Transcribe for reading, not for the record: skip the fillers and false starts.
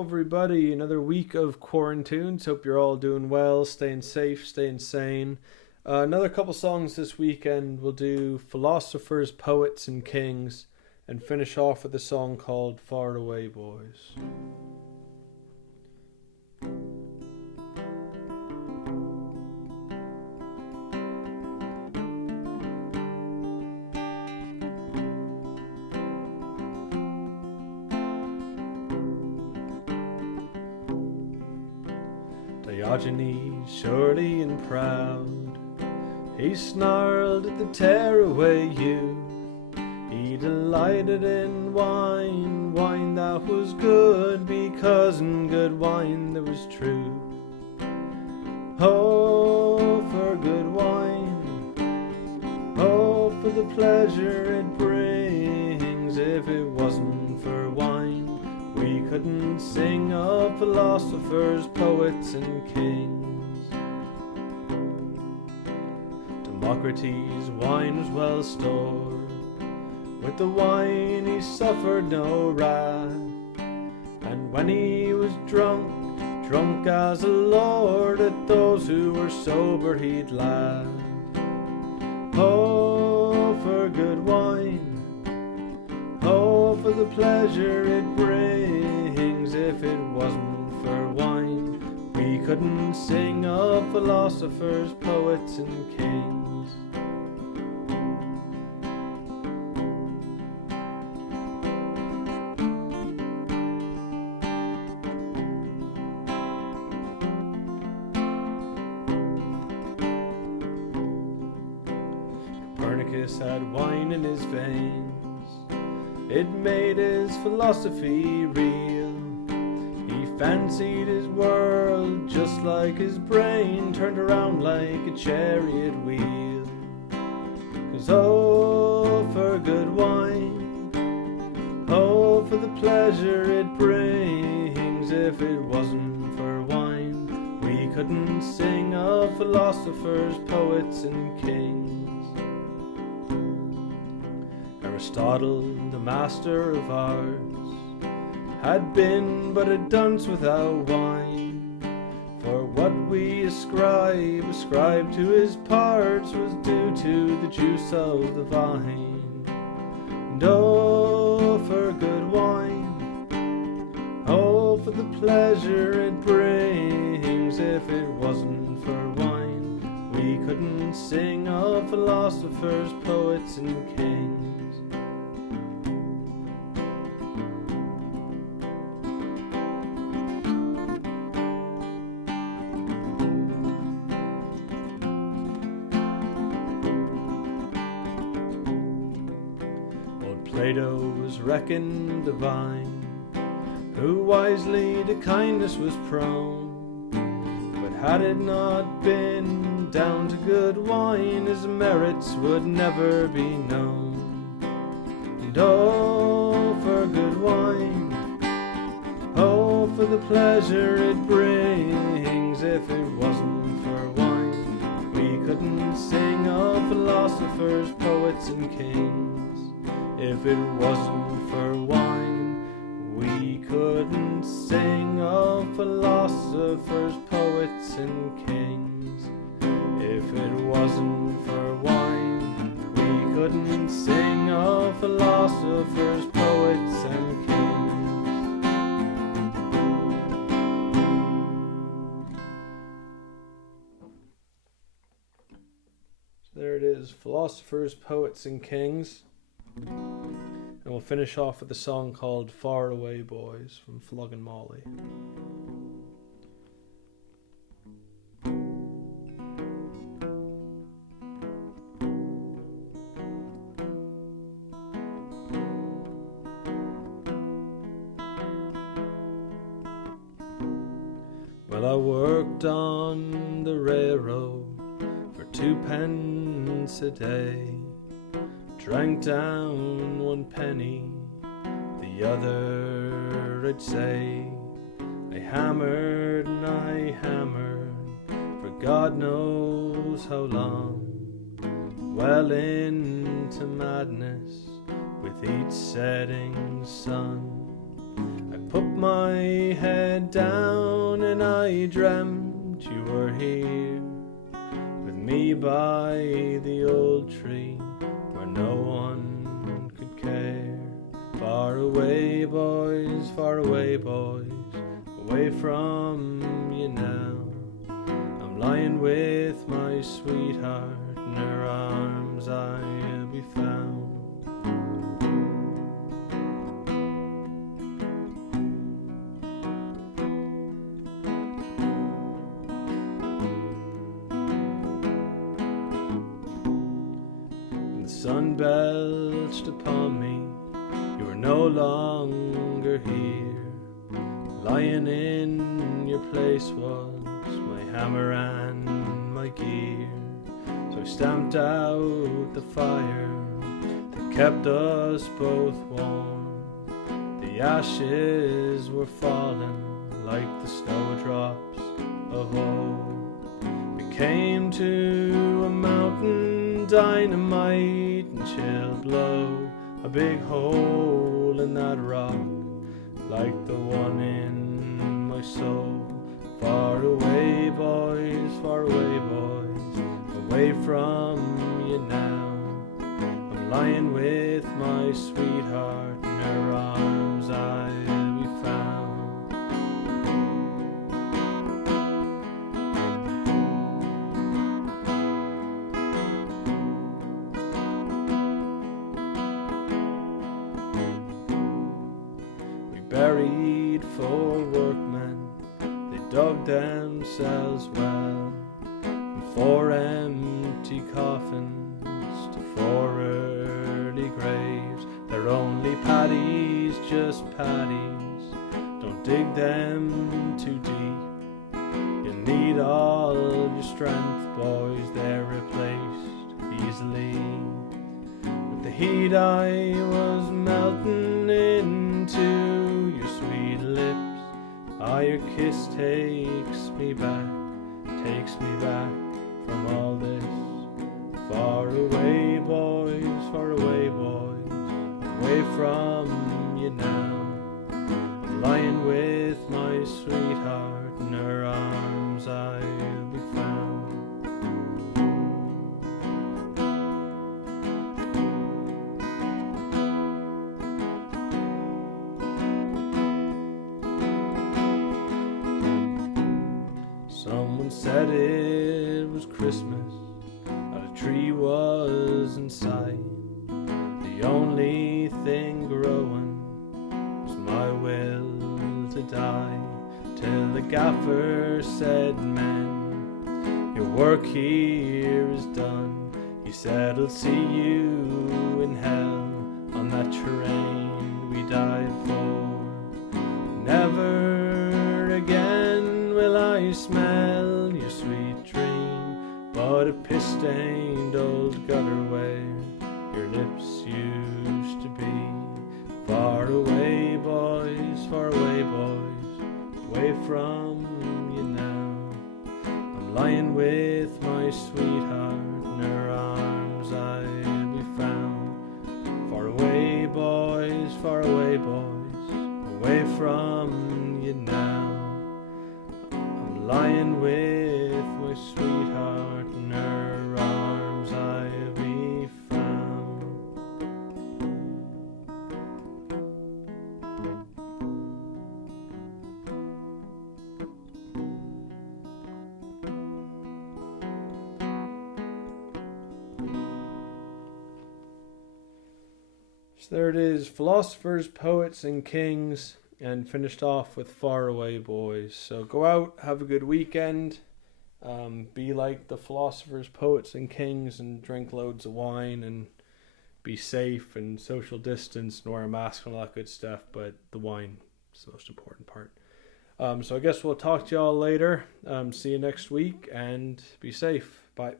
Everybody, another week of quarantines. Hope you're all doing well, staying safe, staying sane. Another couple songs this weekend. We'll do Philosophers, Poets, and Kings, and finish off with a song called Far Away Boys. Diogenes, surly and proud, he snarled at the tearaway youth. He delighted in wine, wine that was good, because in good wine there was truth. Oh, for good wine, oh, for the pleasure it brings. If it wasn't for wine, we couldn't sing of philosophers, poets, and kings. Democritus' wine was well stored. With the wine he suffered no wrath. And when he was drunk, drunk as a lord, at those who were sober he'd laugh. Oh, for good wine, oh, for the pleasure it brings. If it wasn't for wine, we couldn't sing of philosophers, poets, and kings. Copernicus had wine in his veins. It made his philosophy real. He fancied his world just like his brain, turned around like a chariot wheel. 'Cause oh, for good wine, oh, for the pleasure it brings. If it wasn't for wine, we couldn't sing of philosophers, poets, and kings. Aristotle, the master of arts, had been but a dunce without wine. For what we ascribe to his parts was due to the juice of the vine. And oh, for good wine, oh, for the pleasure it brings. If it wasn't for wine, we couldn't sing of philosophers, poets, and kings. Plato was reckoned divine, who wisely to kindness was prone. But had it not been down to good wine, his merits would never be known. And oh, for good wine, oh, for the pleasure it brings. If it wasn't for wine, we couldn't sing of philosophers, poets, and kings. If it wasn't for wine, we couldn't sing of philosophers, poets, and kings. If it wasn't for wine, we couldn't sing of philosophers, poets, and kings. So there it is, philosophers, poets, and kings. And we'll finish off with a song called Far Away Boys from Flogging Molly. Well, I worked on the railroad for 2 pence a day. Drank down 1 penny, the other I'd say. I hammered and I hammered for God knows how long, well into madness with each setting sun. I put my head down and I dreamt you were here with me by the old tree where no one could care. Far away, boys, away from you now. I'm lying with my sweetheart, in her arms I'll be found. The sun belched upon me, you were no longer here. Lying in your place was my hammer and my gear. So I stamped out the fire that kept us both warm. The ashes were falling like the snowdrops of old. We came to a mountain, dynamite and chill blow. A big hole in that rock, like the one in my soul. Far away, boys, away from you now. I'm lying with my sweetheart, in her arms I'll be found. Buried 4 workmen, they dug themselves well, and 4 empty coffins to 4 early graves. They're only paddies, just paddies, don't dig them too deep. You'll need all your strength, boys, they're replaced easily. With the heat I was melting into your sweet lips, your kiss takes me back from all this. Far away, boys, away from you now. I'm lying with my sweetheart, in her arms I'll be found. Someone said it was Christmas, not a tree was in sight. The only thing growing was my will to die. Till the gaffer said, "Men, your work here is done." He said, "I'll see you in hell on that train we died for. Never again will I smell your sweet dream, but a piss-stained old gutter where your lips used to be." Far away, boys, away from you now. I'm lying with my sweetheart, in her arms I'll be found. Far away, boys, away from you now. I'm lying with my sweetheart, in her arms I'll be found. So there it is, Philosophers, Poets and Kings, and finished off with Far Away, Boys. So go out, have a good weekend, be like the philosophers, poets and kings, and drink loads of wine, and be safe and social distance and wear a mask and all that good stuff, but the wine is the most important part. So I guess we'll talk to y'all later. See you next week, and be safe. Bye.